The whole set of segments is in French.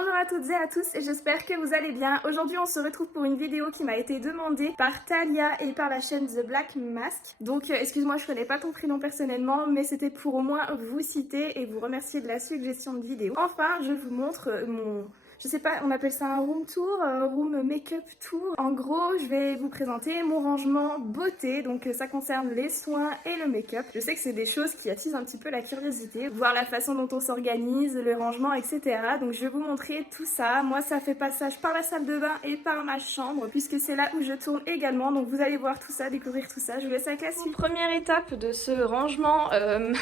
Bonjour à toutes et à tous, j'espère que vous allez bien. Aujourd'hui on se retrouve pour une vidéo qui m'a été demandée par Talia et par la chaîne The Black Mask. Donc excuse-moi, je connais pas ton prénom personnellement, mais c'était pour au moins vous citer et vous remercier de la suggestion de vidéo. Enfin, je vous montre mon... Je sais pas, on appelle ça un room tour, un room make-up tour. En gros, je vais vous présenter mon rangement beauté, donc ça concerne les soins et le make-up. Je sais que c'est des choses qui attisent un petit peu la curiosité, voir la façon dont on s'organise, le rangement, etc. Donc je vais vous montrer tout ça. Moi, ça fait passage par la salle de bain et par ma chambre, puisque c'est là où je tourne également. Donc vous allez voir tout ça, découvrir tout ça. Je vous laisse avec la suite. Première étape de ce rangement,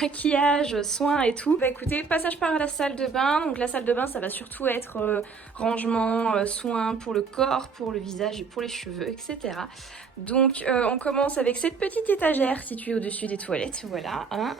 maquillage, soins et tout. Bah écoutez, passage par la salle de bain. Donc la salle de bain, ça va surtout être... rangement, soins pour le corps, pour le visage et pour les cheveux, etc. Donc on commence avec cette petite étagère située au-dessus des toilettes, voilà, hein,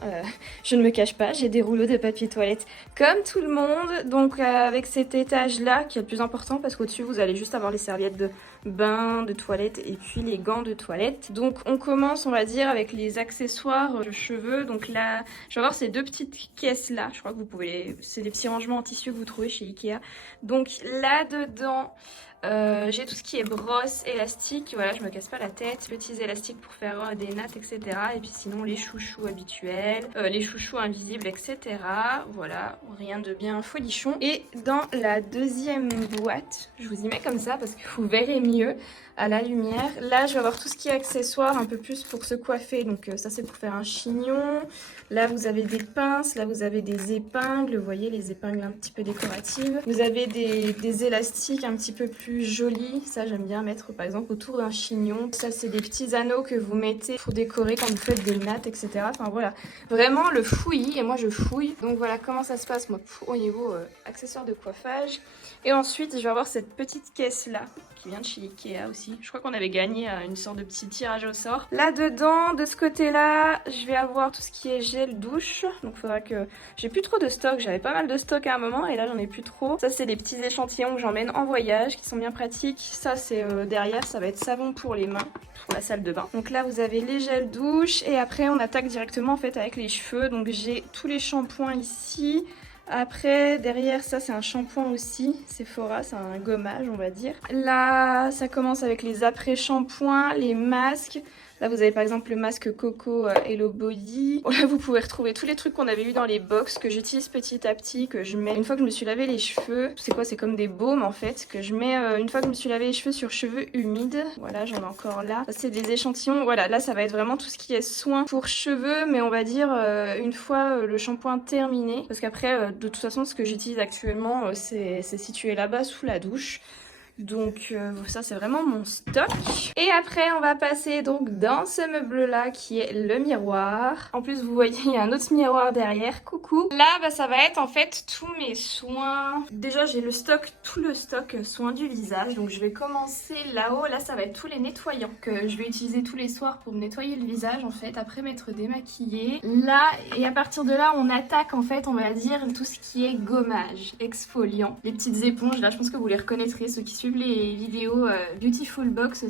je ne me cache pas, j'ai des rouleaux de papier toilette comme tout le monde, donc avec cet étage-là qui est le plus important parce qu'au-dessus vous allez juste avoir les serviettes de bain, de toilette et puis les gants de toilette. Donc on commence, on va dire, avec les accessoires de cheveux. Donc là, je vais avoir ces deux petites caisses-là, je crois que vous pouvez, c'est des petits rangements en tissu que vous trouvez chez Ikea. Donc là-dedans, j'ai tout ce qui est brosse, élastique, voilà, je me casse pas la tête, petits élastiques pour faire des nattes, etc. Et puis sinon les chouchous habituels, les chouchous invisibles, etc. Voilà, rien de bien folichon. Et dans la deuxième boîte, je vous y mets comme ça parce que vous verrez mieux à la lumière. Là, je vais avoir tout ce qui est accessoires, un peu plus pour se coiffer. Donc ça, c'est pour faire un chignon. Là, vous avez des pinces. Là, vous avez des épingles. Vous voyez, les épingles un petit peu décoratives. Vous avez des élastiques un petit peu plus jolis. Ça, j'aime bien mettre, par exemple, autour d'un chignon. Ça, c'est des petits anneaux que vous mettez pour décorer quand vous faites des nattes, etc. Enfin, voilà. Vraiment, le fouillis. Et moi, je fouille. Donc, voilà comment ça se passe, moi, au niveau accessoires de coiffage. Et ensuite, je vais avoir cette petite caisse-là qui vient de chez Ikea aussi. Je crois qu'on avait gagné une sorte de petit tirage au sort. Là-dedans, de ce côté-là, je vais avoir tout ce qui est gel douche. Donc il faudra que... J'ai plus trop de stock. J'avais pas mal de stock à un moment et là, j'en ai plus trop. Ça, c'est des petits échantillons que j'emmène en voyage qui sont bien pratiques. Ça, c'est derrière, ça va être savon pour les mains, pour la salle de bain. Donc là, vous avez les gels douche et après, on attaque directement en fait avec les cheveux. Donc j'ai tous les shampoings ici. Après, derrière, ça c'est un shampoing aussi, Sephora, c'est un gommage on va dire. Là, ça commence avec les après-shampoings, les masques. Là, vous avez par exemple le masque Coco Hello Body. Là, vous pouvez retrouver tous les trucs qu'on avait eu dans les box que j'utilise petit à petit, que je mets une fois que je me suis lavé les cheveux. C'est quoi? C'est comme des baumes en fait, que je mets une fois que je me suis lavé les cheveux sur cheveux humides. Voilà, j'en ai encore là. Ça, c'est des échantillons. Voilà, là, ça va être vraiment tout ce qui est soin pour cheveux, mais on va dire une fois le shampoing terminé. Parce qu'après, de toute façon, ce que j'utilise actuellement, c'est situé là-bas sous la douche. Donc ça c'est vraiment mon stock. Et après on va passer donc dans ce meuble là qui est le miroir. En plus vous voyez il y a un autre miroir derrière, coucou. Là bah, ça va être en fait tous mes soins. Déjà j'ai le stock, tout le stock soins du visage. Donc je vais commencer là-haut. Là ça va être tous les nettoyants que je vais utiliser tous les soirs pour me nettoyer le visage en fait. Après m'être démaquillée. Là et à partir de là on attaque en fait on va dire tout ce qui est gommage, exfoliant. Les petites éponges là je pense que vous les reconnaîtrez ceux qui suivent les vidéos Beautiful Box,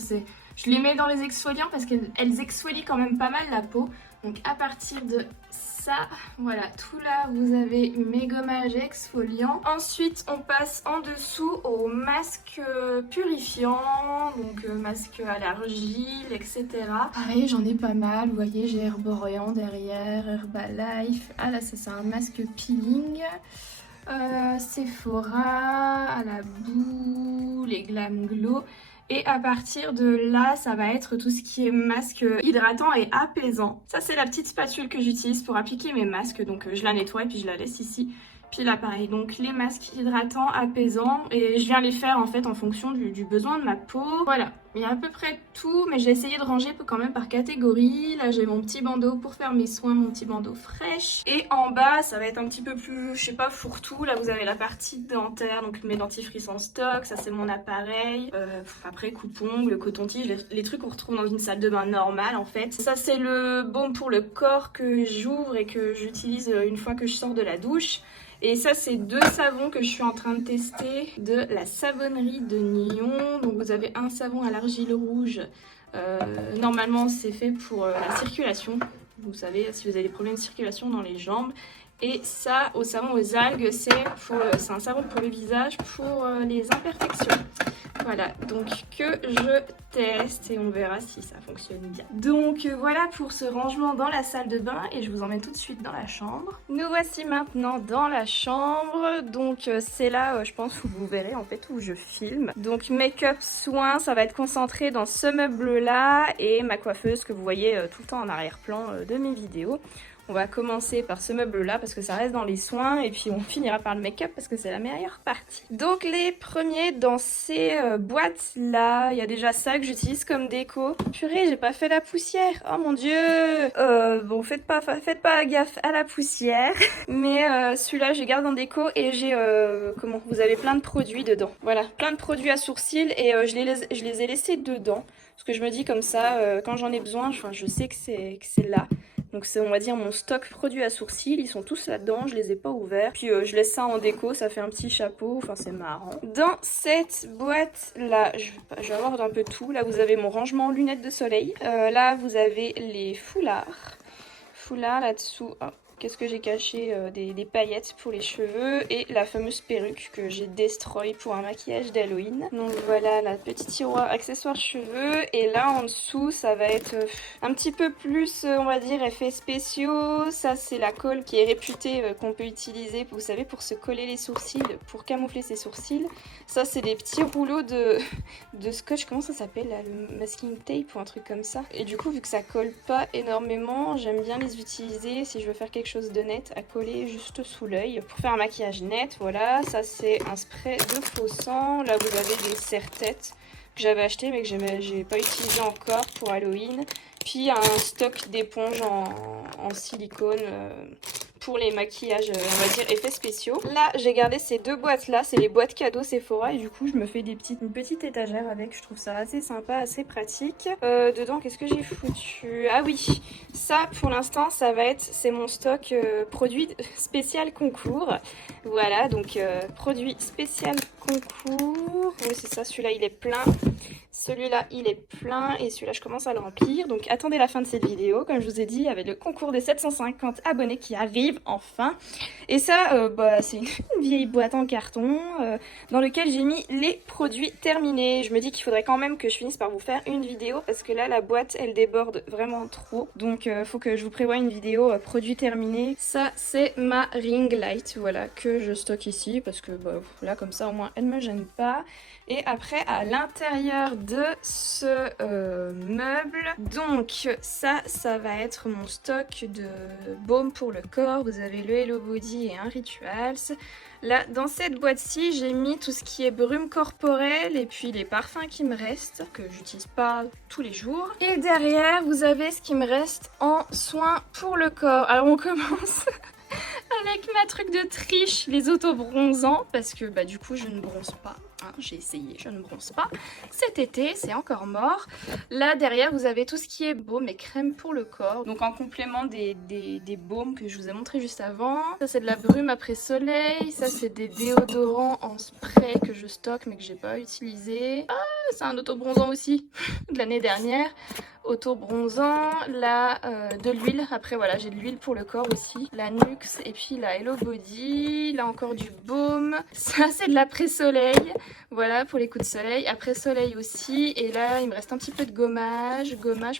je les mets dans les exfoliants parce qu'elles exfolient quand même pas mal la peau. Donc à partir de ça, voilà, tout là vous avez mes gommages exfoliants. Ensuite on passe en dessous au masque purifiant, donc masque à l'argile, etc. Pareil j'en ai pas mal, vous voyez j'ai Herborian derrière, Herbalife. Ah là ça c'est un masque peeling. Sephora, à la boue, les Glam Glow. Et à partir de là, ça va être tout ce qui est masque hydratant et apaisant. Ça, c'est la petite spatule que j'utilise pour appliquer mes masques. Donc, je la nettoie et puis je la laisse ici. Puis là, pareil, donc les masques hydratants, apaisants. Et je viens les faire en fait en fonction du besoin de ma peau. Voilà, il y a à peu près tout, mais j'ai essayé de ranger quand même par catégorie. Là, j'ai mon petit bandeau pour faire mes soins, mon petit bandeau fraîche. Et en bas, ça va être un petit peu plus, je sais pas, fourre-tout. Là, vous avez la partie dentaire, donc mes dentifrices en stock. Ça, c'est mon appareil. Après, coupe-ongles, coton-tige, les trucs qu'on retrouve dans une salle de bain normale, en fait. Ça, c'est le baume pour le corps que j'ouvre et que j'utilise une fois que je sors de la douche. Et ça, c'est deux savons que je suis en train de tester de la savonnerie de Nyon. Donc vous avez un savon à l'argile rouge. Normalement, c'est fait pour la circulation. Vous savez, si vous avez des problèmes de circulation dans les jambes. Et ça, au savon aux algues, c'est un savon pour le visage, pour les imperfections. Voilà, donc que je teste et on verra si ça fonctionne bien. Donc voilà pour ce rangement dans la salle de bain et je vous emmène tout de suite dans la chambre. Nous voici maintenant dans la chambre, donc c'est là je pense où vous verrez en fait où je filme. Donc make-up, soins, ça va être concentré dans ce meuble là et ma coiffeuse que vous voyez tout le temps en arrière-plan de mes vidéos. On va commencer par ce meuble là parce que ça reste dans les soins et puis on finira par le make-up parce que c'est la meilleure partie. Donc les premiers dans ces boîtes là, il y a déjà ça que j'utilise comme déco. Purée, j'ai pas fait la poussière, oh mon dieu. Bon, faites pas gaffe à la poussière. Mais celui-là je garde en déco et j'ai vous avez plein de produits dedans. Voilà, plein de produits à sourcils et je les ai laissés dedans. Parce que je me dis comme ça, quand j'en ai besoin, je sais que c'est là. Donc c'est on va dire mon stock produits à sourcils, ils sont tous là-dedans, je les ai pas ouverts. Puis je laisse ça en déco, ça fait un petit chapeau, enfin c'est marrant. Dans cette boîte là, je vais avoir un peu tout. Là vous avez mon rangement lunettes de soleil. Là vous avez les foulards. Foulards là-dessous. Oh. Qu'est-ce que j'ai caché des paillettes pour les cheveux et la fameuse perruque que j'ai destroy pour un maquillage d'Halloween. Donc voilà la petite tiroir accessoires cheveux et là en dessous ça va être un petit peu plus on va dire effets spéciaux. Ça c'est la colle qui est réputée qu'on peut utiliser vous savez pour se coller les sourcils, pour camoufler ses sourcils. Ça c'est des petits rouleaux de scotch, comment ça s'appelle là, le masking tape ou un truc comme ça. Et du coup vu que ça colle pas énormément, j'aime bien les utiliser si je veux faire quelque chose de net à coller juste sous l'œil pour faire un maquillage net. Voilà, ça c'est un spray de faux sang. Là vous avez des serre-têtes que j'avais acheté mais que j'ai pas utilisé encore pour Halloween. Puis un stock d'éponges en silicone pour les maquillages, on va dire effets spéciaux. Là j'ai gardé ces deux boîtes là, c'est les boîtes cadeaux Sephora et du coup je me fais une petite étagère avec, je trouve ça assez sympa, assez pratique. Dedans qu'est-ce que j'ai foutu? Ah oui, ça pour l'instant ça va être, c'est mon stock produit spécial concours. Voilà donc produit spécial concours, oui c'est ça, celui-là il est plein. Celui-là il est plein et celui-là je commence à le remplir. Donc attendez la fin de cette vidéo. Comme je vous ai dit, il y avait le concours des 750 abonnés qui arrive enfin. Et ça, c'est une vieille boîte en carton dans laquelle j'ai mis les produits terminés. Je me dis qu'il faudrait quand même que je finisse par vous faire une vidéo parce que là la boîte elle déborde vraiment trop. Donc faut que je vous prévoie une vidéo produits terminés. Ça c'est ma ring light, voilà, que je stocke ici parce que là comme ça au moins elle me gêne pas. Et après à l'intérieur de ce meuble, donc ça va être mon stock de baume pour le corps. Vous avez le Hello Body et un Rituals. Là dans cette boîte-ci j'ai mis tout ce qui est brume corporelle et puis les parfums qui me restent, que j'utilise pas tous les jours. Et derrière vous avez ce qui me reste en soins pour le corps. Alors on commence avec ma truc de triche, les autobronzants, parce que du coup je ne bronze pas. Hein, j'ai essayé, je ne bronze pas. Cet été, c'est encore mort. Là, derrière, vous avez tout ce qui est baume et crème pour le corps. Donc, en complément des baumes que je vous ai montré juste avant. Ça, c'est de la brume après soleil. Ça, c'est des déodorants en spray que je stocke mais que j'ai pas utilisé. Ah, c'est un auto-bronzant aussi de l'année dernière. Auto-bronzant, là, de l'huile. Après, voilà, j'ai de l'huile pour le corps aussi. La Nuxe et puis la Hello Body. Là, encore du baume. Ça, c'est de l'après-soleil. Voilà pour les coups de soleil, après soleil aussi. Et là il me reste un petit peu de gommage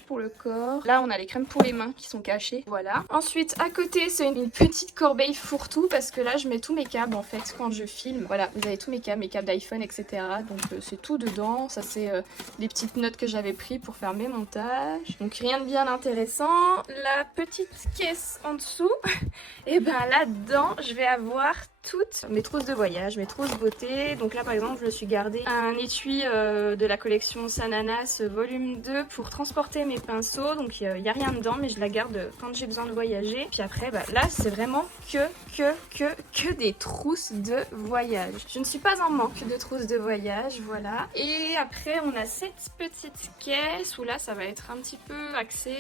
pour le corps. Là on a les crèmes pour les mains qui sont cachées, voilà. Ensuite à côté c'est une petite corbeille fourre-tout parce que là je mets tous mes câbles en fait quand je filme. Voilà, vous avez tous mes câbles d'iPhone etc. Donc c'est tout dedans. Ça c'est des petites notes que j'avais prises pour faire mes montages. Donc rien de bien intéressant. La petite caisse en dessous, et ben là-dedans je vais avoir toutes mes trousses de voyage, mes trousses beauté. Donc là par exemple je me suis gardé un étui de la collection Sananas volume 2 pour transporter mes pinceaux. Donc il n'y a rien dedans mais je la garde quand j'ai besoin de voyager. Puis après là c'est vraiment que des trousses de voyage. Je ne suis pas en manque de trousses de voyage, voilà. Et après on a cette petite caisse où là ça va être un petit peu axé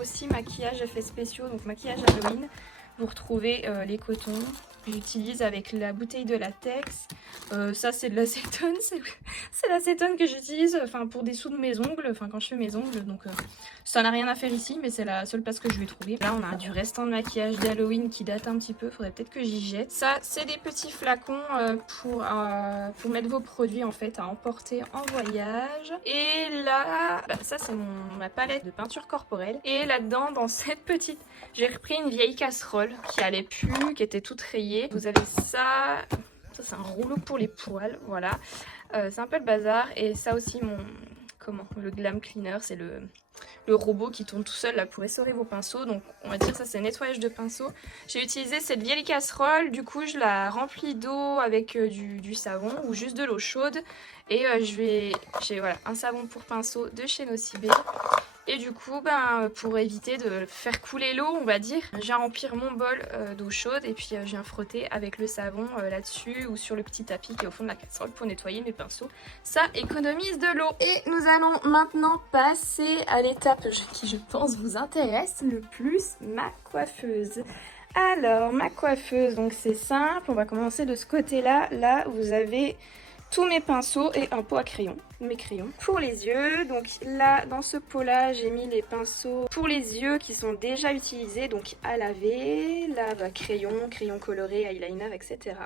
aussi maquillage effets spéciaux, donc maquillage Halloween. Vous retrouvez les cotons. j'utilise avec la bouteille de latex. Ça c'est de l'acétone, c'est l'acétone que j'utilise pour dessous de mes ongles, quand je fais mes ongles, donc ça n'a rien à faire ici, mais c'est la seule place que je vais trouver. Là on a du restant de maquillage d'Halloween qui date un petit peu, faudrait peut-être que j'y jette. Ça c'est des petits flacons pour mettre vos produits en fait à emporter en voyage. Et là, ça c'est ma palette de peinture corporelle. Et là-dedans, dans cette petite, j'ai repris une vieille casserole qui allait plus, qui était toute rayée. Vous avez ça... Ça c'est un rouleau pour les poils, voilà. C'est un peu le bazar. Et ça aussi le glam cleaner, c'est le robot qui tourne tout seul là pour essorer vos pinceaux. Donc on va dire ça c'est nettoyage de pinceaux. J'ai utilisé cette vieille casserole, du coup je la remplis d'eau avec du savon ou juste de l'eau chaude. Et j'ai voilà, un savon pour pinceau de chez Nocibé. Et du coup, pour éviter de faire couler l'eau, on va dire, je viens remplir mon bol d'eau chaude et puis je viens frotter avec le savon là-dessus ou sur le petit tapis qui est au fond de la casserole pour nettoyer mes pinceaux. Ça économise de l'eau. Et nous allons maintenant passer à l'étape qui, je pense, vous intéresse le plus, ma coiffeuse. Alors, ma coiffeuse, donc c'est simple, on va commencer de ce côté-là. Là, vous avez tous mes pinceaux et un pot à crayon, mes crayons. Pour les yeux, donc là dans ce pot là j'ai mis les pinceaux pour les yeux qui sont déjà utilisés, donc à laver. Là crayon coloré, eyeliner, etc.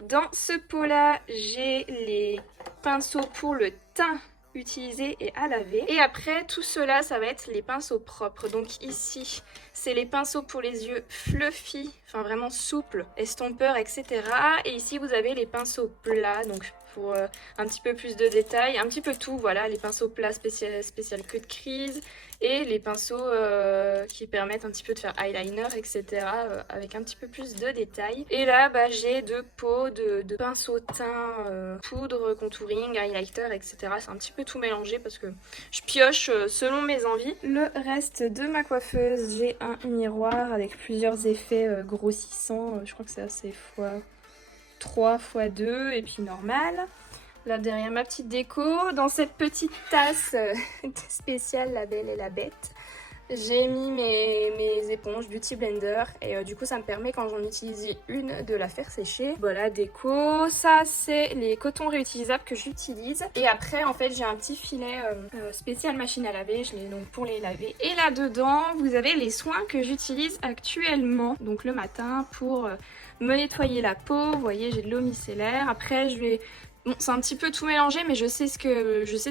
Dans ce pot là j'ai les pinceaux pour le teint utilisés et à laver. Et après tout cela ça va être les pinceaux propres. Donc ici c'est les pinceaux pour les yeux fluffy, vraiment souples, estompeurs, etc. Et ici vous avez les pinceaux plats, donc pour un petit peu plus de détails, un petit peu tout, voilà, les pinceaux plats spécial queue de crise et les pinceaux qui permettent un petit peu de faire eyeliner, etc. Avec un petit peu plus de détails. Et là, j'ai deux pots de pinceaux teint, poudre, contouring, highlighter, etc. C'est un petit peu tout mélangé parce que je pioche selon mes envies. Le reste de ma coiffeuse, j'ai un miroir avec plusieurs effets grossissants. Je crois que c'est assez fois 3 x 2 et puis normal. Là derrière ma petite déco, dans cette petite tasse spéciale La Belle et la Bête, j'ai mis mes éponges Beauty Blender et du coup ça me permet quand j'en utilise une de la faire sécher. Voilà, déco. Ça c'est les cotons réutilisables que j'utilise. Et après en fait j'ai un petit filet spécial machine à laver, je l'ai donc pour les laver. Et là dedans vous avez les soins que j'utilise actuellement, donc le matin pour me nettoyer la peau. Vous voyez j'ai de l'eau micellaire. Après je vais... Bon, c'est un petit peu tout mélangé, mais je sais ce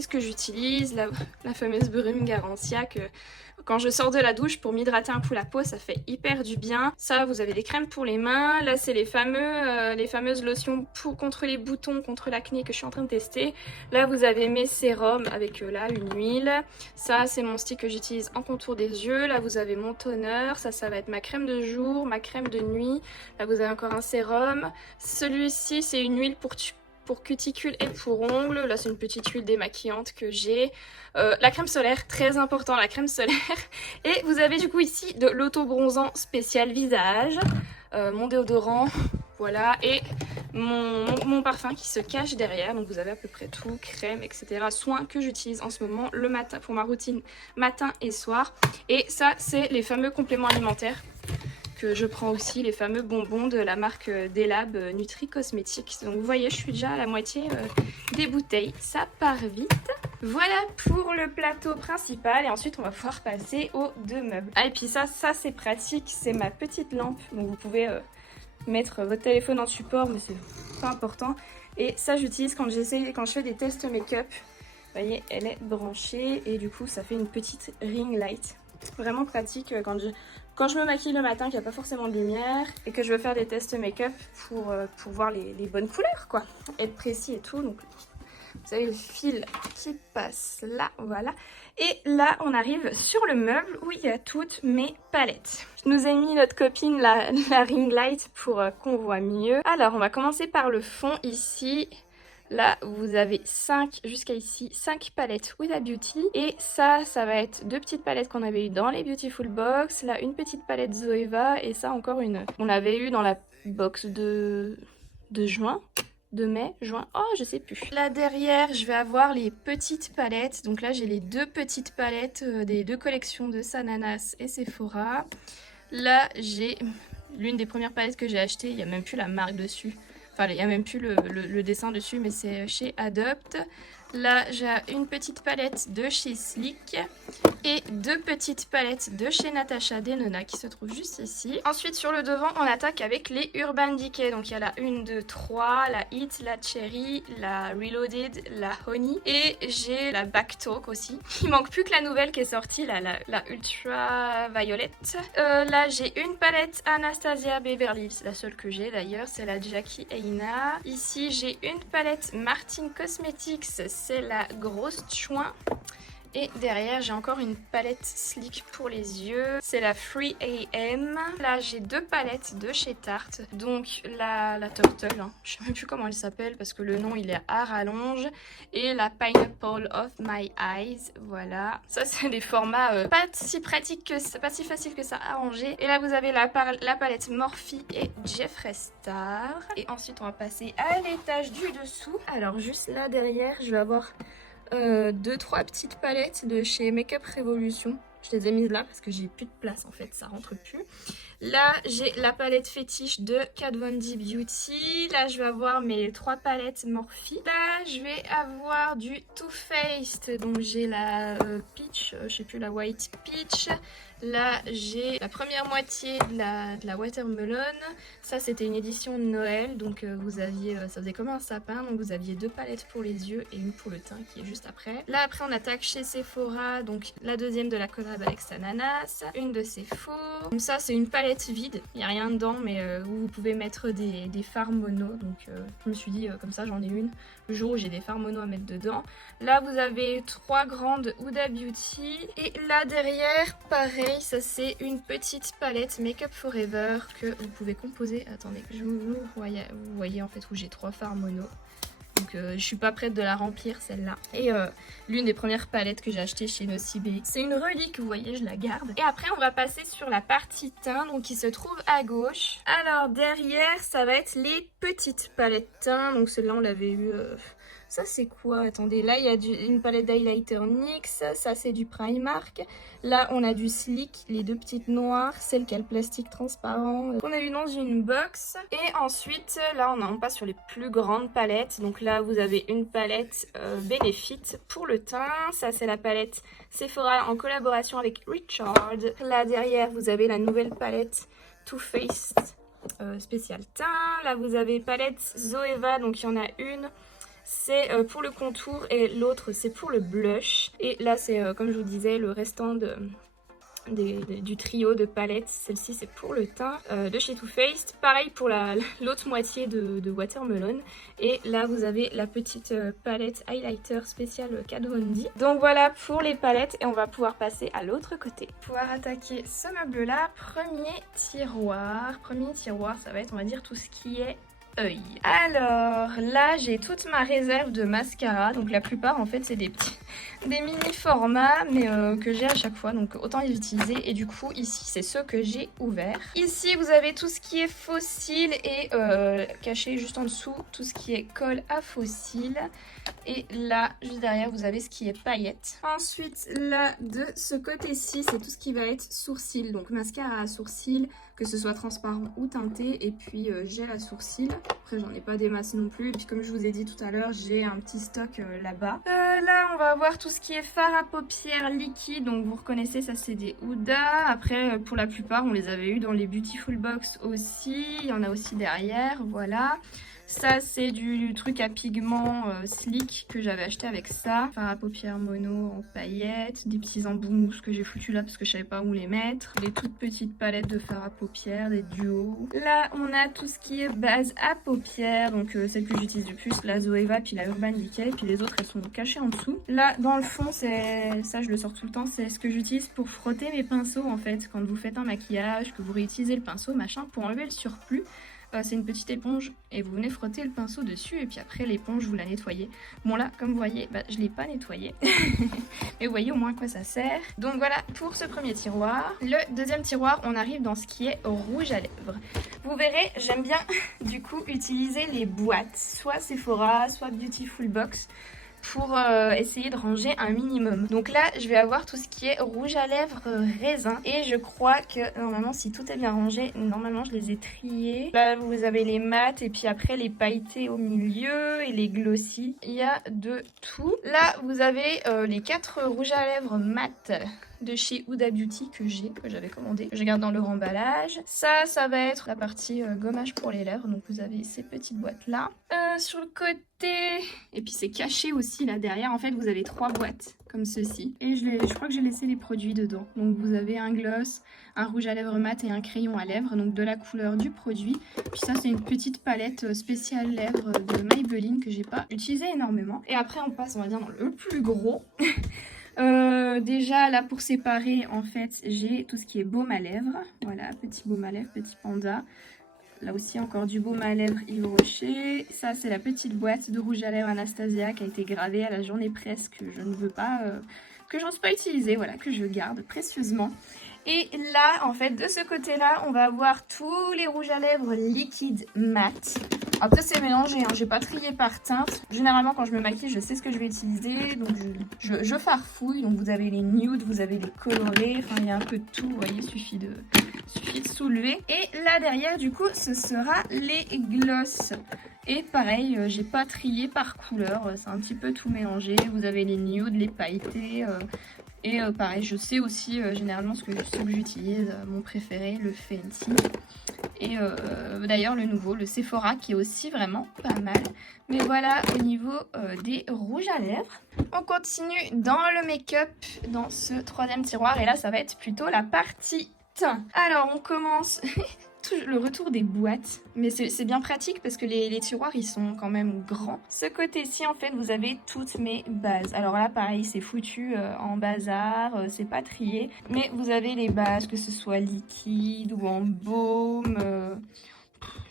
que j'utilise, la fameuse brume Garantia que quand je sors de la douche pour m'hydrater un peu la peau, ça fait hyper du bien. Ça, vous avez des crèmes pour les mains. Là, c'est les fameuses lotions contre les boutons, contre l'acné que je suis en train de tester. Là, vous avez mes sérums avec là une huile. Ça, c'est mon stick que j'utilise en contour des yeux. Là, vous avez mon toner. Ça va être ma crème de jour, ma crème de nuit. Là, vous avez encore un sérum. Celui-ci, c'est une huile pour cuticule et pour ongles. Là c'est une petite huile démaquillante que j'ai. La crème solaire, très important la crème solaire. Et vous avez du coup ici de l'auto-bronzant spécial visage. Mon déodorant, voilà. Et mon parfum qui se cache derrière. Donc vous avez à peu près tout, crème, etc. Soins que j'utilise en ce moment le matin pour ma routine matin et soir. Et ça c'est les fameux compléments alimentaires que je prends aussi, les fameux bonbons de la marque Delab Nutri Cosmetics. Donc vous voyez, je suis déjà à la moitié des bouteilles. Ça part vite. Voilà pour le plateau principal et ensuite on va pouvoir passer aux deux meubles. Ah et puis ça c'est pratique, c'est ma petite lampe. Donc vous pouvez mettre votre téléphone en support, mais c'est pas important. Et ça j'utilise quand je fais des tests make-up. Vous voyez, elle est branchée et du coup ça fait une petite ring light. Vraiment pratique quand je me maquille le matin, qu'il n'y a pas forcément de lumière et que je veux faire des tests make-up pour voir les bonnes couleurs, quoi. Être précis et tout. Donc, vous avez le fil qui passe là, voilà. Et là, on arrive sur le meuble où il y a toutes mes palettes. Je nous ai mis notre copine, la ring light, pour qu'on voit mieux. Alors, on va commencer par le fond ici. Là, vous avez 5, jusqu'à ici, 5 palettes Huda Beauty. Et ça va être 2 petites palettes qu'on avait eu dans les Beautiful Box. Là, une petite palette Zoeva. Et ça, encore une qu'on avait eu dans la box de juin. De mai, juin, oh je sais plus. Là derrière je vais avoir les petites palettes. Donc là j'ai les 2 petites palettes des 2 collections de Sananas et Sephora. Là j'ai l'une des premières palettes que j'ai achetées, il n'y a même plus la marque dessus. Enfin, il n'y a même plus le dessin dessus, mais c'est chez Adopt. Là, j'ai une petite palette de chez Sleek et 2 petites palettes de chez Natasha Denona qui se trouvent juste ici. Ensuite, sur le devant, on attaque avec les Urban Decay. Donc, il y a la 1, 2, 3, la Hit, la Cherry, la Reloaded, la Honey. Et j'ai la Backtalk aussi. Il manque plus que la nouvelle qui est sortie, la Ultra Violet. Là, j'ai une palette Anastasia Beverly. C'est la seule que j'ai d'ailleurs. C'est la Jackie Aina. Ici, j'ai une palette Martin Cosmetics. C'est la grosse chouin. Et derrière, j'ai encore une palette Sleek pour les yeux. C'est la Free AM. Là, j'ai 2 palettes de chez Tarte. Donc, la Turtle, hein. Je sais même plus comment elle s'appelle parce que le nom, il est à rallonge. Et la Pineapple of My Eyes. Voilà. Ça, c'est des formats pas si pratiques que ça, pas si faciles que ça à ranger. Et là, vous avez la palette Morphe et Jeffree Star. Et ensuite, on va passer à l'étage du dessous. Alors, juste là, derrière, je vais avoir 2-3 petites palettes de chez Makeup Revolution. Je les ai mises là parce que j'ai plus de place en fait, ça rentre plus. Là, j'ai la palette fétiche de Kat Von D Beauty. Là, je vais avoir mes 3 palettes Morphe. Là, je vais avoir du Too Faced. Donc, j'ai la Peach, je sais plus, la White Peach. Là, j'ai la première moitié de la Watermelon. Ça, c'était une édition de Noël. Donc, vous aviez, ça faisait comme un sapin. Donc, vous aviez 2 palettes pour les yeux et une pour le teint qui est juste après. Là, après, on attaque chez Sephora. Donc, la deuxième de la collab avec Ananas. Une de Sephora. Donc, ça, c'est une palette vide. Il n'y a rien dedans, mais où vous pouvez mettre des fards mono. Donc, je me suis dit, comme ça, j'en ai une. Le jour où j'ai des fards mono à mettre dedans. Là, vous avez 3 grandes Huda Beauty. Et là, derrière, pareil, ça c'est une petite palette Makeup Forever que vous pouvez composer. Attendez, vous voyez en fait où j'ai 3 fards mono. Donc je suis pas prête de la remplir celle-là. Et l'une des premières palettes que j'ai achetées chez Nocibé. C'est une relique, vous voyez, je la garde. Et après on va passer sur la partie teint, donc qui se trouve à gauche. Alors derrière ça va être les petites palettes teint. Donc celle-là on l'avait eu... Ça c'est quoi? Attendez, là il y a une palette d'highlighter NYX, ça c'est du Primark. Là on a du Sleek, les 2 petites noires, celle qui a le plastique transparent qu'on a eu dans une box. Et ensuite là on passe sur les plus grandes palettes. Donc là vous avez une palette Benefit pour le teint, ça c'est la palette Sephora en collaboration avec Richard. Là derrière vous avez la nouvelle palette Too Faced spécial teint. Là vous avez palette Zoeva, donc il y en a une. C'est pour le contour et l'autre c'est pour le blush. Et là c'est comme je vous disais le restant du trio de palettes. Celle-ci c'est pour le teint de chez Too Faced. Pareil pour l'autre moitié de Watermelon. Et là vous avez la petite palette highlighter spéciale Kat Von D. Donc voilà pour les palettes et on va pouvoir passer à l'autre côté. Pour pouvoir attaquer ce meuble là, premier tiroir, ça va être on va dire tout ce qui est œil. Alors là j'ai toute ma réserve de mascara, donc la plupart en fait c'est des mini formats mais que j'ai à chaque fois, donc autant les utiliser. Et du coup ici c'est ceux que j'ai ouverts. Ici vous avez tout ce qui est faux cils et caché juste en dessous tout ce qui est colle à faux cils. Et là juste derrière vous avez ce qui est paillettes. Ensuite là de ce côté-ci c'est tout ce qui va être sourcils, donc mascara à sourcils, que ce soit transparent ou teinté, et puis gel à sourcils. Après j'en ai pas des masses non plus, et puis comme je vous ai dit tout à l'heure j'ai un petit stock là-bas. Là on va avoir tout ce qui est fard à paupières liquide, donc vous reconnaissez ça c'est des Huda. Après pour la plupart on les avait eu dans les Beautiful Box aussi, il y en a aussi derrière, voilà. Ça c'est du truc à pigments Sleek que j'avais acheté avec ça. Fard à paupières mono en paillettes, des petits embouts mousse que j'ai foutu là parce que je savais pas où les mettre. Des toutes petites palettes de fard à paupières, des duos. Là on a tout ce qui est base à paupières, donc celle que j'utilise le plus, la Zoeva puis la Urban Decay, puis les autres elles sont cachées en dessous. Là dans le fond c'est ça, je le sors tout le temps, c'est ce que j'utilise pour frotter mes pinceaux en fait. Quand vous faites un maquillage, que vous réutilisez le pinceau machin pour enlever le surplus. C'est une petite éponge et vous venez frotter le pinceau dessus et puis après l'éponge vous la nettoyez. Bon là comme vous voyez je l'ai pas nettoyé mais vous voyez au moins à quoi ça sert. Donc voilà pour ce premier tiroir. Le deuxième tiroir on arrive dans ce qui est rouge à lèvres. Vous verrez j'aime bien du coup utiliser les boîtes, soit Sephora soit Beautiful Box. pour essayer de ranger un minimum. Donc là, je vais avoir tout ce qui est rouge à lèvres raisin. Et je crois que normalement, si tout est bien rangé, normalement, je les ai triés. Là, vous avez les mats et puis après les pailletés au milieu et les glossy. Il y a de tout. Là, vous avez les 4 rouges à lèvres mat de chez Huda Beauty que j'avais commandé, que je garde dans leur emballage. Ça va être la partie gommage pour les lèvres. Donc vous avez ces petites boîtes là. Sur le côté, et puis c'est caché aussi là derrière. En fait, vous avez 3 boîtes comme ceci. Et je crois que j'ai laissé les produits dedans. Donc vous avez un gloss, un rouge à lèvres mat et un crayon à lèvres, donc de la couleur du produit. Puis ça, c'est une petite palette spéciale lèvres de Maybelline que j'ai pas utilisé énormément. Et après, on passe, on va dire, dans le plus gros. Déjà là pour séparer en fait j'ai tout ce qui est baume à lèvres, voilà, petit baume à lèvres, petit panda. Là aussi encore du baume à lèvres Yves Rocher. Ça c'est la petite boîte de rouge à lèvres Anastasia qui a été gravée à la journée presse, que je ne veux pas, que j'ose pas utiliser, voilà, que je garde précieusement. Et là en fait de ce côté là on va avoir tous les rouges à lèvres liquides mat. Après c'est mélangé, hein. J'ai pas trié par teinte. Généralement quand je me maquille je sais ce que je vais utiliser, donc je farfouille. Donc vous avez les nudes, vous avez les colorés, enfin il y a un peu de tout, vous voyez, suffit de soulever. Et là derrière du coup ce sera les gloss. Et pareil, j'ai pas trié par couleur, c'est un petit peu tout mélangé. Vous avez les nudes, les pailletés. Et pareil, je sais aussi généralement ce que j'utilise, mon préféré, le Fenty. Et d'ailleurs le nouveau, le Sephora, qui est aussi vraiment pas mal. Mais voilà au niveau des rouges à lèvres. On continue dans le make-up, dans ce 3e tiroir. Et là, ça va être plutôt la partie teint. Alors, on commence... le retour des boîtes, mais c'est bien pratique parce que les tiroirs ils sont quand même grands. Ce côté-ci en fait vous avez toutes mes bases. Alors là pareil c'est foutu en bazar, c'est pas trié, mais vous avez les bases, que ce soit liquide ou en baume.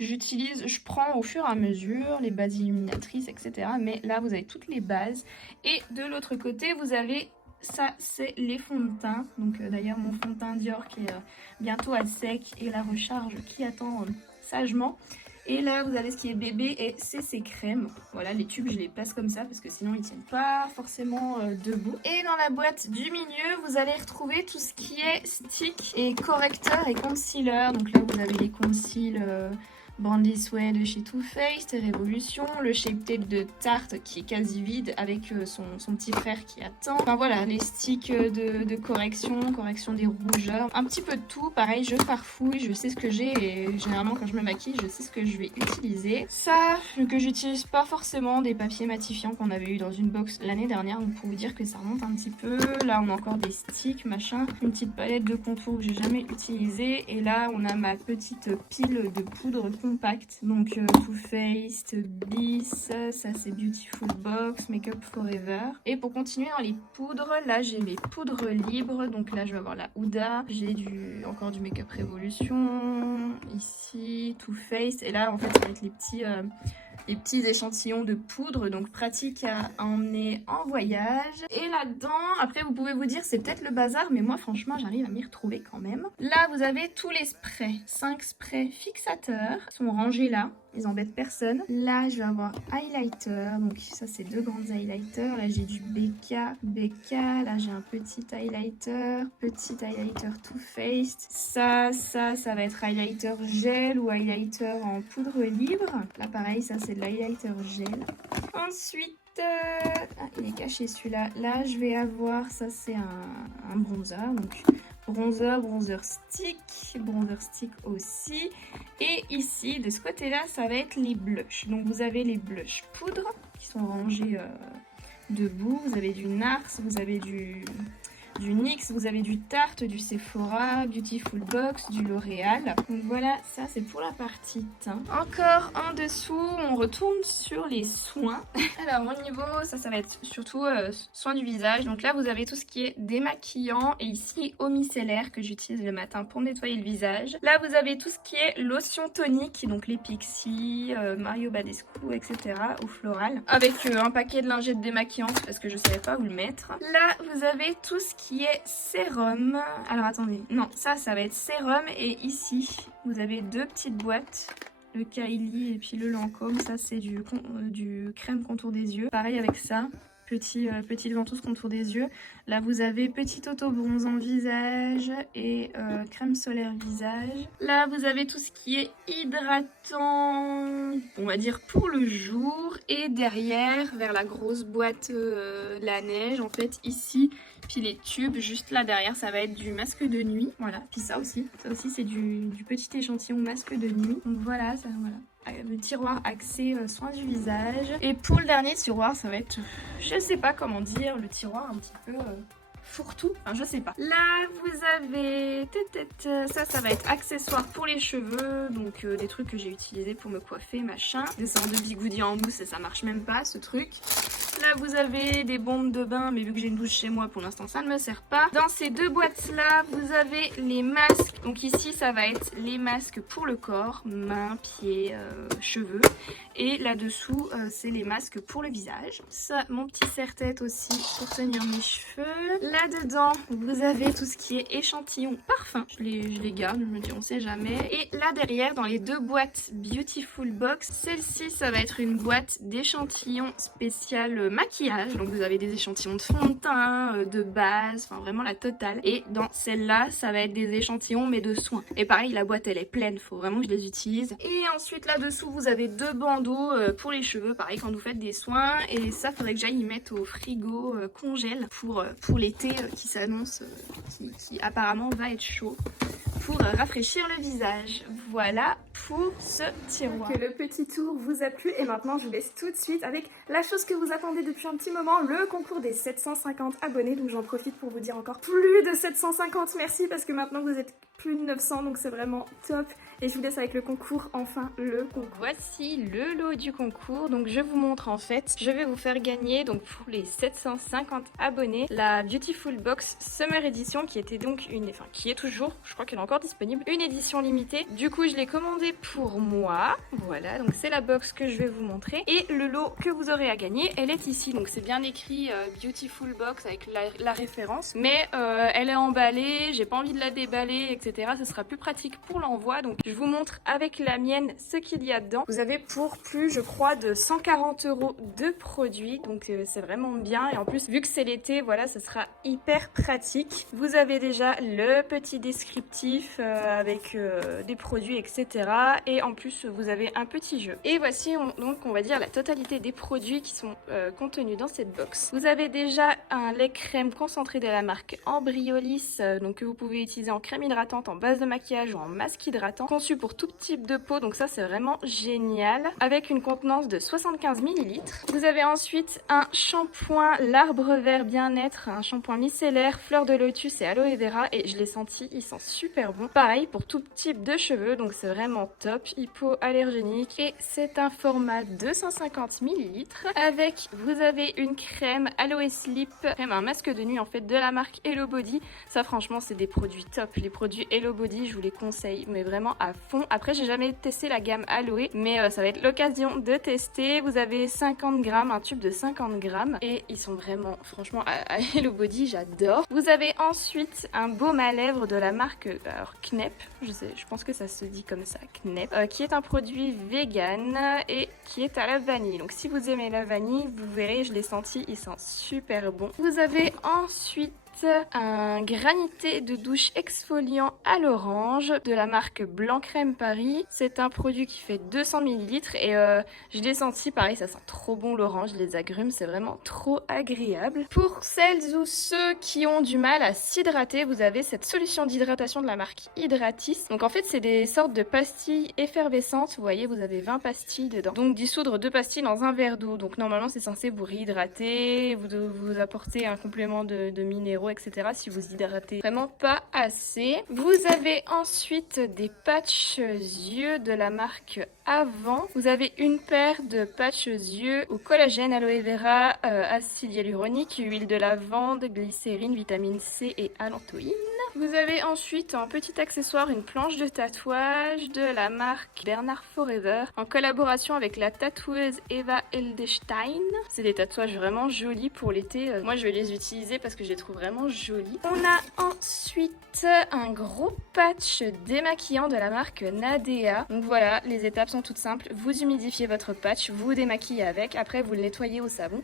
Je prends au fur et à mesure les bases illuminatrices, etc. Mais là vous avez toutes les bases. Et de l'autre côté vous avez... Ça, c'est les fonds de teint. Donc d'ailleurs, mon fond de teint Dior qui est bientôt à sec et la recharge qui attend sagement. Et là, vous avez ce qui est bébé et CC crème. Voilà, les tubes, je les place comme ça parce que sinon, ils tiennent pas forcément debout. Et dans la boîte du milieu, vous allez retrouver tout ce qui est stick et correcteur et concealer. Donc là, vous avez les conceals... Brandy Sway de chez Too Faced, Révolution, le Shape Tape de Tarte qui est quasi vide avec son petit frère qui attend. Enfin voilà, les sticks de correction des rougeurs, un petit peu de tout. Pareil, je farfouille, je sais ce que j'ai et généralement quand je me maquille, je sais ce que je vais utiliser. Ça, que j'utilise pas forcément, des papiers matifiants qu'on avait eu dans une box l'année dernière, donc pour vous dire que ça remonte un petit peu. Là, on a encore des sticks, machin, une petite palette de contours que j'ai jamais utilisée. Et là, on a ma petite pile de poudre compact, donc Too Faced, Bliss, ça c'est Beautiful Box, Makeup Forever. Et pour continuer dans les poudres, là j'ai mes poudres libres, donc là je vais avoir la Huda, j'ai encore du Makeup Révolution, ici Too Faced, et là en fait ça va être les petits échantillons de poudre, donc pratique à emmener en voyage. Et là-dedans, après vous pouvez vous dire c'est peut-être le bazar, mais moi franchement j'arrive à m'y retrouver quand même. Là vous avez tous les sprays, 5 sprays fixateurs, sont rangés là, ils embêtent personne. Là je vais avoir highlighter, donc ça c'est 2 grandes highlighters. Là j'ai du BK, là j'ai un petit highlighter Too Faced. Ça va être highlighter gel ou highlighter en poudre libre. Là pareil, ça c'est de l'highlighter gel. Ensuite, il est caché celui-là. Là je vais avoir, ça c'est un bronzer, donc bronzer stick aussi. Et ici, de ce côté-là, ça va être les blushs. Donc vous avez les blushs poudre qui sont rangés debout. Vous avez du NARS, vous avez du NYX, vous avez du Tarte, du Sephora, Beautiful Box, du L'Oréal. Donc voilà, ça c'est pour la partie teint. Encore en dessous, on retourne sur les soins. Alors au niveau, ça va être surtout soins du visage. Donc là vous avez tout ce qui est démaquillant et ici eau micellaire que j'utilise le matin pour nettoyer le visage. Là vous avez tout ce qui est lotion tonique, donc les Pixi, Mario Badescu, etc. au floral. Avec un paquet de lingettes démaquillantes parce que je savais pas où le mettre. Là vous avez tout ce qui est sérum. Alors attendez, non, ça va être sérum et ici vous avez 2 petites boîtes, le Kylie et puis le Lancôme. Ça c'est du crème contour des yeux. Pareil avec ça, petite ventouse contour des yeux. Là vous avez petit auto-bronzant visage et crème solaire visage. Là vous avez tout ce qui est hydratant, on va dire pour le jour. Et derrière, vers la grosse boîte la neige, en fait ici, puis les tubes juste là derrière, ça va être du masque de nuit. Voilà, puis ça aussi c'est du petit échantillon masque de nuit. Donc voilà, ça voilà. Le tiroir axé soins du visage. Et pour le dernier tiroir, ça va être, je sais pas comment dire, le tiroir un petit peu fourre-tout, enfin je sais pas. Là vous avez ça va être accessoires pour les cheveux, donc des trucs que j'ai utilisés pour me coiffer, machin. Des sortes de bigoudis en mousse et ça marche même pas ce truc. Là vous avez des bombes de bain, mais vu que j'ai une douche chez moi pour l'instant ça ne me sert pas. Dans ces deux boîtes là vous avez les masques, donc ici ça va être les masques pour le corps, mains, pieds, cheveux. Et là dessous c'est les masques pour le visage. Ça, mon petit serre-tête aussi pour tenir mes cheveux. Là dedans vous avez tout ce qui est échantillon parfum. Je les garde, je me dis on sait jamais. Et là derrière dans les deux boîtes Beautiful Box, celle-ci ça va être une boîte d'échantillons spécial maquillage. Donc vous avez des échantillons de fond de teint, de base, enfin vraiment la totale. Et dans celle-là ça va être des échantillons mais de soins. Et pareil la boîte elle est pleine, faut vraiment que je les utilise. Et ensuite là dessous vous avez deux bandeaux pour les cheveux, pareil quand vous faites des soins. Et ça faudrait que j'aille y mettre au frigo congèle pour l'été qui s'annonce, qui apparemment va être chaud, pour rafraîchir le visage. Voilà pour ce tiroir. Que le petit tour vous a plu et maintenant je vous laisse tout de suite avec la chose que vous attendez depuis un petit moment, le concours des 750 abonnés. Donc j'en profite pour vous dire encore plus de 750 merci parce que maintenant vous êtes plus de 900 donc c'est vraiment top. Et je vous laisse avec le concours, enfin le concours. Voici le lot du concours. Donc je vous montre en fait, je vais vous faire gagner donc pour les 750 abonnés la Beautiful Box Summer Edition qui était donc qui est toujours, je crois qu'elle est encore disponible, une édition limitée. Du coup je l'ai commandée pour moi. Voilà, donc c'est la box que je vais vous montrer. Et le lot que vous aurez à gagner, elle est ici. Donc c'est bien écrit Beautiful Box avec la référence. Mais elle est emballée, j'ai pas envie de la déballer, etc. Ce sera plus pratique pour l'envoi. Donc je vous montre avec la mienne ce qu'il y a dedans. Vous avez pour plus, je crois, de 140 € de produits. Donc c'est vraiment bien. Et en plus, vu que c'est l'été, voilà, ça sera hyper pratique. Vous avez déjà le petit descriptif avec des produits, etc. Et en plus, vous avez un petit jeu. Et voici donc, on va dire, la totalité des produits qui sont contenus dans cette box. Vous avez déjà un lait crème concentré de la marque Embryolis, donc que vous pouvez utiliser en crème hydratante, en base de maquillage ou en masque hydratant, conçu pour tout type de peau. Donc ça, c'est vraiment génial. Avec une contenance de 75 ml. Vous avez ensuite un shampoing l'arbre vert bien-être, un shampoing micellaire, fleur de lotus et aloe vera. Et je l'ai senti, il sent super bon. Pareil pour tout type de cheveux, donc c'est vraiment top, hypoallergénique. Et c'est un format 250 ml. Avec, vous avez une crème Aloe Slip, un masque de nuit en fait de la marque Hello Body. Ça franchement c'est des produits top. Les produits Hello Body, je vous les conseille, mais vraiment à fond. Après j'ai jamais testé la gamme Aloe, mais ça va être l'occasion de tester. Vous avez 50 grammes, un tube de 50 grammes. Et ils sont vraiment, franchement, à Hello Body, j'adore. Vous avez ensuite un baume à lèvres de la marque Knep. Je pense que ça se dit comme ça, Knep. Qui est un produit vegan et qui est à la vanille. Donc si vous aimez la vanille, vous verrez, je l'ai senti, il sent super bon. Vous avez ensuite un granité de douche exfoliant à l'orange de la marque Blanc Crème Paris. C'est un produit qui fait 200 ml et je l'ai senti, pareil, ça sent trop bon l'orange, les agrumes, c'est vraiment trop agréable. Pour celles ou ceux qui ont du mal à s'hydrater, vous avez cette solution d'hydratation de la marque Hydratis. Donc en fait, c'est des sortes de pastilles effervescentes. Vous voyez, vous avez 20 pastilles dedans. Donc dissoudre 2 pastilles dans un verre d'eau. Donc normalement, c'est censé vous réhydrater, vous apporter un complément de minéraux, etc. si vous hydratez vraiment pas assez. Vous avez ensuite des patchs yeux de la marque Avant. Vous avez une paire de patchs yeux au collagène, aloe vera, acide hyaluronique, huile de lavande, glycérine, vitamine C et allantoïne. Vous avez ensuite en petit accessoire une planche de tatouage de la marque Bernard Forever en collaboration avec la tatoueuse Eva Eldestein. C'est des tatouages vraiment jolis pour l'été. Moi je vais les utiliser parce que je les trouve vraiment jolis. On a ensuite un gros patch démaquillant de la marque Nadea. Donc voilà, les étapes sont toutes simples. Vous humidifiez votre patch, vous démaquillez avec, après vous le nettoyez au savon.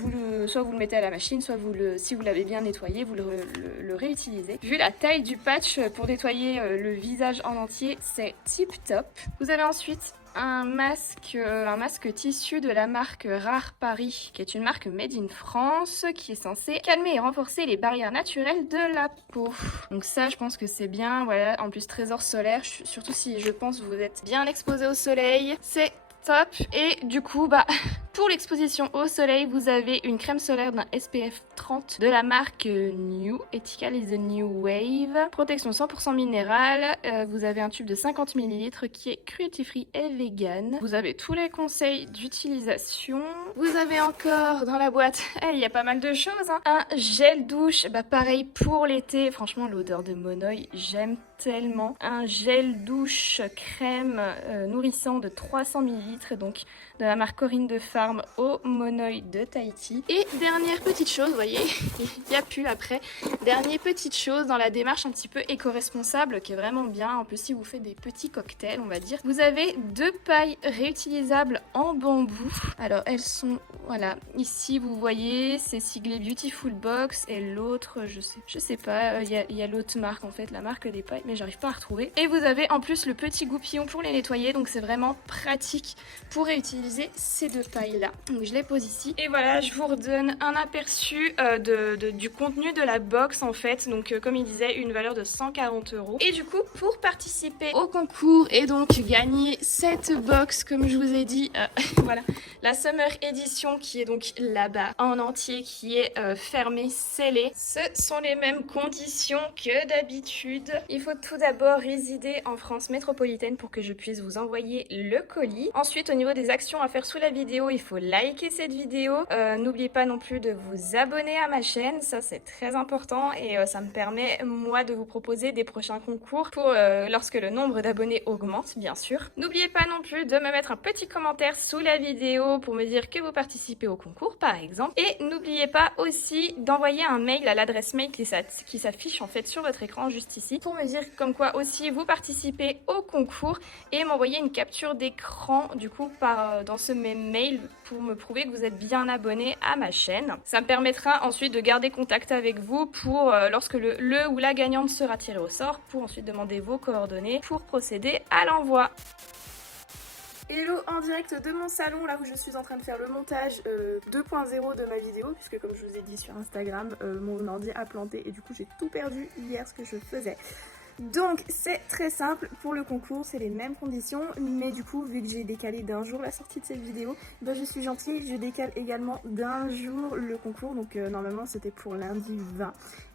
Soit vous le mettez à la machine, soit si vous l'avez bien nettoyé, vous le réutilisez. Vu la taille du patch, pour nettoyer le visage en entier, c'est tip top. Vous avez ensuite un masque tissu de la marque Rare Paris, qui est une marque made in France, qui est censée calmer et renforcer les barrières naturelles de la peau. Donc ça, je pense que c'est bien. Voilà, en plus trésor solaire, surtout si je pense vous êtes bien exposé au soleil, c'est top. Et du coup, pour l'exposition au soleil, vous avez une crème solaire d'un SPF 30 de la marque New, Ethical is the New Wave, protection 100% minérale. Vous avez un tube de 50 ml qui est cruelty free et vegan. Vous avez tous les conseils d'utilisation. Vous avez encore dans la boîte, il y a pas mal de choses, hein. Un gel douche, pareil pour l'été. Franchement, l'odeur de Monoi, j'aime tellement. Un gel douche crème nourrissant de 300 ml, donc de la marque Corinne de Farm au Monoi de Tahiti. Et dernière petite chose, vous voyez, il n'y a plus après. Dernière petite chose dans la démarche un petit peu éco-responsable qui est vraiment bien. En plus, si vous faites des petits cocktails, on va dire, vous avez 2 pailles réutilisables en bambou. Alors elles sont, voilà, ici vous voyez, c'est siglé Beautiful Box et l'autre, je sais pas, il y a l'autre marque en fait, la marque des pailles, mais j'arrive pas à retrouver. Et vous avez en plus le petit goupillon pour les nettoyer, donc c'est vraiment pratique pour réutiliser ces 2 pailles là. Donc je les pose ici et voilà, je vous redonne un aperçu du contenu de la box en fait. Donc comme il disait, une valeur de 140 €. Et du coup, pour participer au concours et donc gagner cette box, comme je vous ai dit, voilà, la Summer Edition qui est donc là-bas en entier, qui est fermée, scellée. Ce sont les mêmes conditions que d'habitude. Il faut tout d'abord résider en France métropolitaine pour que je puisse vous envoyer le colis. Ensuite, au niveau des actions à faire sous la vidéo, il faut liker cette vidéo. N'oubliez pas non plus de vous abonner à ma chaîne, ça c'est très important et ça me permet moi de vous proposer des prochains concours pour lorsque le nombre d'abonnés augmente bien sûr. N'oubliez pas non plus de me mettre un petit commentaire sous la vidéo pour me dire que vous participez au concours par exemple. Et n'oubliez pas aussi d'envoyer un mail à l'adresse mail qui s'affiche en fait sur votre écran juste ici pour me dire comme quoi aussi vous participez au concours et m'envoyer une capture d'écran du coup dans ce même mail pour me prouver que vous êtes bien abonné à ma chaîne. Ça me permettra ensuite de garder contact avec vous pour lorsque le ou la gagnante sera tirée au sort pour ensuite demander vos coordonnées pour procéder à l'envoi. Hello en direct de mon salon, là où je suis en train de faire le montage 2.0 de ma vidéo, puisque comme je vous ai dit sur Instagram, mon ordi a planté et du coup j'ai tout perdu hier ce que je faisais. Donc c'est très simple, pour le concours c'est les mêmes conditions, mais du coup vu que j'ai décalé d'1 jour la sortie de cette vidéo, je suis gentille, je décale également d'1 jour le concours, donc normalement c'était pour lundi 20.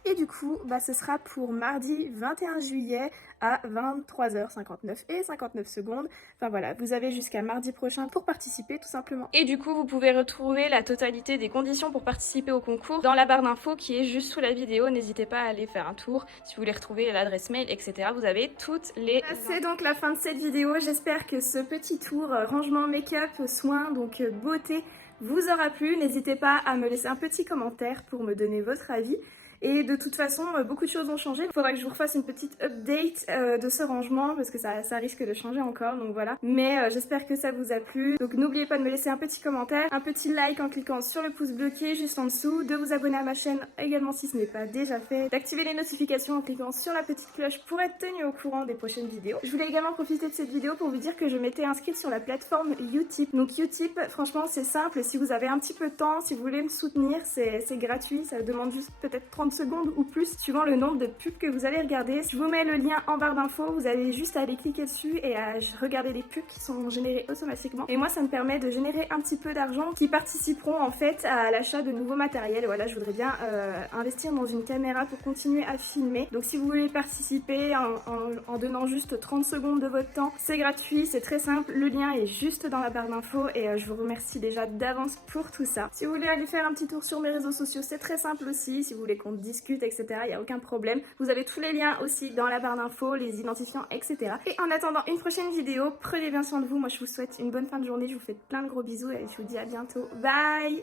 Et du coup ce sera pour mardi 21 juillet à 23h59 et 59 secondes. Enfin voilà, vous avez jusqu'à mardi prochain pour participer tout simplement. Et du coup vous pouvez retrouver la totalité des conditions pour participer au concours dans la barre d'infos qui est juste sous la vidéo. N'hésitez pas à aller faire un tour si vous voulez retrouver l'adresse mail, etc. Vous avez toutes les... C'est donc la fin de cette vidéo. J'espère que ce petit tour rangement, make-up, soins, donc beauté vous aura plu. N'hésitez pas à me laisser un petit commentaire pour me donner votre avis. Et de toute façon, beaucoup de choses ont changé. Il faudra que je vous refasse une petite update de ce rangement parce que ça risque de changer encore, donc voilà. Mais j'espère que ça vous a plu. Donc n'oubliez pas de me laisser un petit commentaire, un petit like en cliquant sur le pouce bleu qui est juste en dessous, de vous abonner à ma chaîne également si ce n'est pas déjà fait, d'activer les notifications en cliquant sur la petite cloche pour être tenu au courant des prochaines vidéos. Je voulais également profiter de cette vidéo pour vous dire que je m'étais inscrite sur la plateforme Utip. Donc Utip, franchement c'est simple, si vous avez un petit peu de temps, si vous voulez me soutenir, c'est gratuit, ça demande juste peut-être 30 secondes ou plus suivant le nombre de pubs que vous allez regarder. Je vous mets le lien en barre d'infos, vous avez juste à aller cliquer dessus et à regarder les pubs qui sont générées automatiquement. Et moi ça me permet de générer un petit peu d'argent qui participeront en fait à l'achat de nouveaux matériels. Et voilà, je voudrais bien investir dans une caméra pour continuer à filmer. Donc si vous voulez participer en donnant juste 30 secondes de votre temps, c'est gratuit, c'est très simple, le lien est juste dans la barre d'infos et je vous remercie déjà d'avance pour tout ça. Si vous voulez aller faire un petit tour sur mes réseaux sociaux, c'est très simple aussi. Si vous voulez qu'on discute, etc. Il n'y a aucun problème. Vous avez tous les liens aussi dans la barre d'infos, les identifiants, etc. Et en attendant une prochaine vidéo, prenez bien soin de vous. Moi, je vous souhaite une bonne fin de journée. Je vous fais plein de gros bisous et je vous dis à bientôt. Bye!